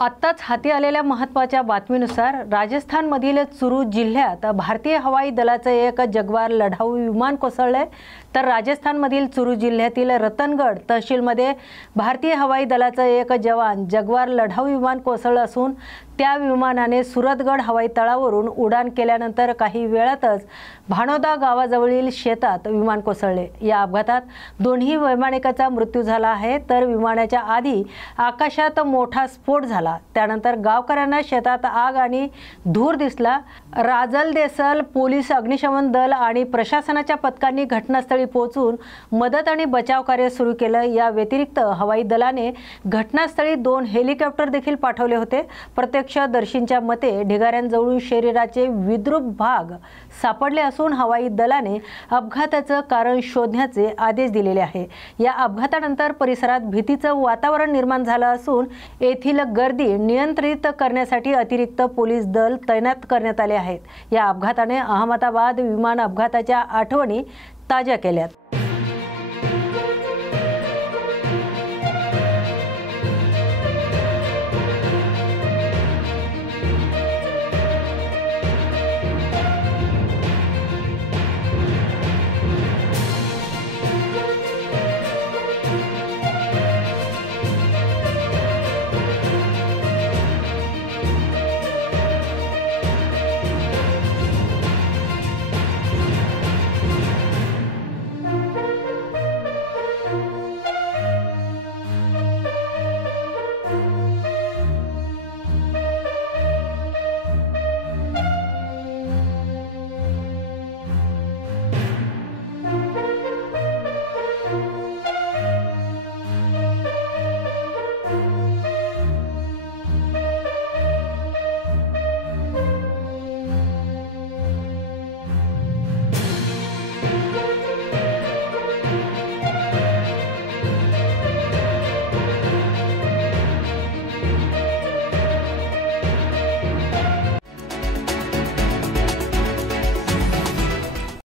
आत्ताच हाती आलेल्या महत्त्वाच्या बातमीनुसार राजस्थानमधील चुरू जिल्ह्यात भारतीय हवाई दलाचे एक जग्वार लढाऊ विमान कोसळले। तर राजस्थानमधील चुरू जिल्ह्यातील रतनगड तहसीलमध्ये भारतीय हवाई दलाचे एक जवान जग्वार लढाऊ विमान कोसळले असून त्या विमानाने सुरतगड हवाई तळावरून उड्डाण केल्यानंतर काही वेळातच भानोदा गावाजवळील शेतात विमान कोसळले। या अपघातात दोन्ही वैमानिकांचा मृत्यू झाला आहे, तर विमानाच्या आधी आकाशात मोठा स्फोट झाला। त्यानंतर गावकऱ्यांना शेतात आग आणि धूर दिसला। राजल देसल पोलीस, अग्निशमन दल आणि प्रशासनाच्या पथकांनी घटनास्थळी पोहोचून मदत आणि बचाव कार्य सुरू केले। या व्यतिरिक्त हवाई दलाने घटनास्थळी 2 हेलिकॉप्टर देखील पाठवले होते। प्रत्यक्षदर्शींच्या मते ढिगाऱ्यांजवळून शरीराचे विद्रूप भाग सापडले असून हवाई दलाने अपघाताचे कारण शोधण्याचे आदेश दिलेले आहे। या अपघातानंतर परिसरात भीतीचे वातावरण निर्माण झाले असून येथील गर्दी नियंत्रित करण्यासाठी अतिरिक्त पोलीस दल तैनात करण्यात आले आहेत। या अपघाताने अहमदाबाद विमान अपघाताच्या आठवणी ताज्या केल्यात।